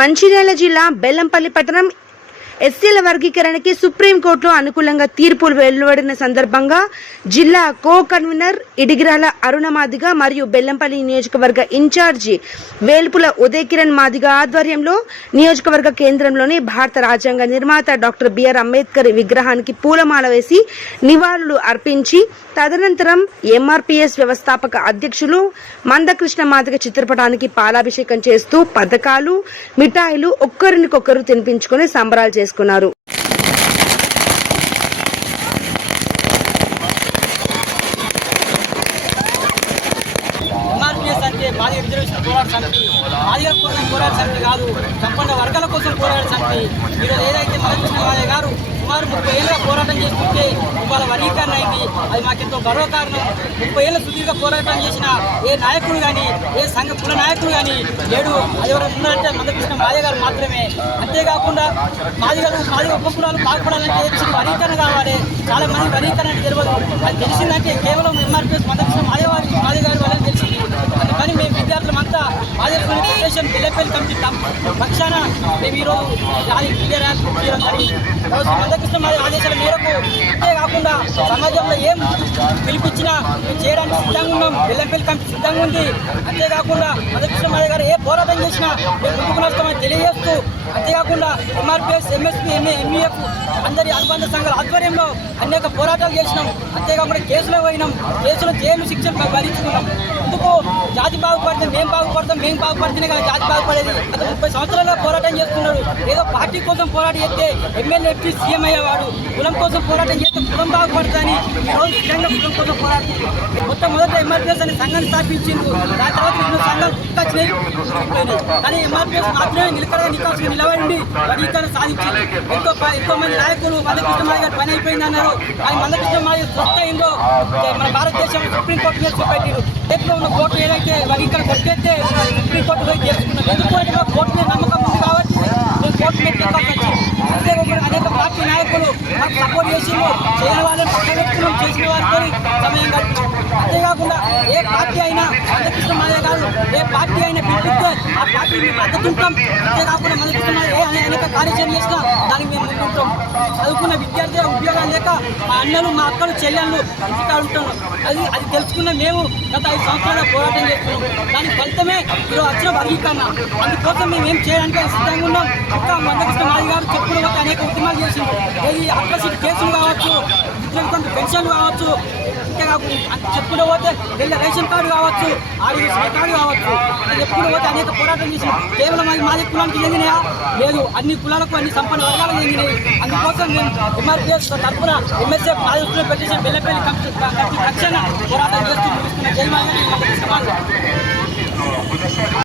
మంచిర్యాల జిల్లా బెల్లంపల్లి పట్టణం ఎస్సీల వర్గీకరణకి సుప్రీంకోర్టులో అనుకూలంగా తీర్పులు వెలువడిన సందర్భంగా జిల్లా కో కన్వీనర్ ఇడిగిరాల అరుణ మాదిగ మరియు బెల్లంపల్లి నియోజకవర్గ ఇన్ఛార్జి వేల్పుల ఉదయ్ కిరణ్ మాదిగ ఆధ్వర్యంలో నియోజకవర్గ కేంద్రంలోని భారత రాజ్యాంగ నిర్మాత డాక్టర్ బిఆర్ అంబేద్కర్ విగ్రహానికి పూలమాల వేసి నివాళులు అర్పించి తదనంతరం ఎంఆర్పీఎస్ వ్యవస్థాపక అధ్యక్షులు మందకృష్ణ మాదిగ చిత్రపటానికి పాలాభిషేకం చేస్తూ పథకాలు మిఠాయిలు ఒక్కరినికొకరు తినిపించుకుని సంబరాలు చేసుకున్నారు. అంటే మాదిగ రిజర్వేషన్ పోరాట సమితి మాదిగల కోసం పోరాట సమితి కాదు, సంపన్న వర్గాల కోసం పోరాట సమితి. ఈరోజు ఏదైతే మందకృష్ణ మాదిగ గారు సుమారు 30 ఏళ్ళ పోరాటం చేస్తుంటే ఇవాళ వర్గీకరణ అయింది. అది మాకెంతో గర్వకారణం. 30 ఏళ్ళ సుదీర్ఘ పోరాటం చేసిన ఏ నాయకుడు కానీ, ఏ సంఘ కుల నాయకుడు కానీ లేడు. అది ఎవరైనా ఉన్నారంటే మందకృష్ణ మాదిగ గారు మాత్రమే. అంతేకాకుండా మాదిగ ఉపకులాలు బాగుపడాలంటే వర్గీకరణ కావాలి. చాలా మంది వర్గీకరణ అంటే తెలియదు. అది తెలిసిందంటే కేవలం ఎంఆర్పీఎస్ మందకృష్ణ మాదిగ గారి వల్ల తెలిసింది. అందుకని మేము విద్యార్థులమంతా మాదిగ ఫెడరేషన్ బెల్లంపల్లి కమిటీ పక్షాన మేము ఈరోజు మందకృష్ణ మాదిగ ఆదేశాల మేరకు అంతేకాకుండా సమాజంలో ఏం పిలిపించినా చేయడానికి సిద్ధంగా ఉన్నాం. బెల్లంపల్లి కమిటీ సిద్ధంగా ఉంది. అంతేకాకుండా మందకృష్ణ మాదిగ గారు ఏ పోరాటం చేసినా మేము ముందుకు వస్తామని తెలియజేస్తూ, అంతేకాకుండా ఎంఆర్పీఎస్, ఎంఎస్పీ, ఎంఈఎఫ్ అందరి అనుబంధ సంఘాల ఆధ్వర్యంలో అనేక పోరాటాలు చేసినాం. అంతేకాకుండా కేసులో పోయినాం. కేసులో జైలు శిక్షలు భరించుకున్నాం. ఎందుకు జాతి బాగుపడితే మేము బాగుపడితేనే కదా జాతి బాగుపడేది. అతను 30 సంవత్సరాలుగా పోరాటం చేస్తున్నాడు. ఏదో పార్టీ కోసం పోరాటం చేస్తే ఎమ్మెల్యే, ఎంపీ, సీఎం అయ్యేవాడు. కులం కోసం పోరాటం చేస్తే కులం బాగుపడుతుందని ఈరోజు నిజంగా కులం కోసం పోరాడుతుంది. మొదట ఎంఆర్పీఎస్ అనే సంఘాన్ని స్థాపించింది. దాని తర్వాత 2 సంఘాలు వచ్చినాయి. కానీ ఎంఆర్పీఎస్ మాత్రమే నిలబడి వర్గీకరణ సాధించింది. ఎంతో మంది నాయకులు మందకృష్ణ మాదిగ గారు పని అయిపోయింది అన్నారు. కానీ మందకృష్ణ మాదిగ స్వచ్ఛ అయిందో మన భారతదేశంలో సుప్రీంకోర్టు మీద చూపెట్టారు. రేపులో ఉన్న కోర్టు ఏదైతే వర్గీకరణ కొట్టేస్తే సుప్రీంకోర్టు పోయి చేసుకున్నాం. ఎందుకు అంటే మా కోర్టు మీద నమ్మకం ఉంది కాబట్టి మేము కోర్టు మీద చెప్పాల్సి. అంతేకాకుండా అనేక పార్టీ నాయకులు మాకు సపోర్ట్ చేసిండ్రు. చేయని వాళ్ళని పక్కన పెట్టుకున్నాం, చేసిన వారితో సమయం గడిపాం. అంతేకాకుండా ఏ పార్టీ అయినా మందకృష్ణ మాదిగ గారు ఏ పార్టీ అయినా పిలిపిస్తే ఆ పార్టీని మద్దతు ఉంటాం. అంతేకాకుండా మందకృష్ణ మాదిగ అనేక కార్యాచరణ చేసినా దానికి మేము ముందుంటాం. చదువుకున్న విద్యార్థి ఉద్యోగాలు లేక మా అన్నలు, మా అక్కలు, చెల్లెళ్ళు ఇంటికాడ ఉంటున్నాం. అది తెలుసుకున్న మేము గత 5 సంవత్సరాల పోరాటం చేస్తున్నాం. దాని ఫలితమే ఈరోజు వచ్చిన వర్గీకరణ. అందుకోసం మేము ఏం చేయడానికి సిద్ధంగా ఉన్నాం. ఇంకా మందకృష్ణ మాదిగ గారు చెప్పులు పోతే అనేక ఉద్యమాలు చేసింది. ఏది అట్రాసిటీ కేసులు కావచ్చు, విద్యార్థులకు పెన్షన్లు కావచ్చు, అంతేకాకుండా చెప్పులు పోతే వెళ్ళే రేషన్ కార్డు కావచ్చు, ఆరోగ్యశ్రీ కార్డు కావచ్చు, చెప్పులు పోతే అనేక పోరాటం చేసింది. కేవలం అది మాది కులానికి చెందినయా? లేదు, అన్ని కులాలకు, అన్ని సంపన్న వర్గాలకు చెందినాయి. అందుకోసం మేము ఎంఆర్పీఎస్ తరఫున MSF Madiga federation Bellampalli committee పక్షాన పోరాటం చేస్తూ ముగిస్తున్న జై మాదిగ.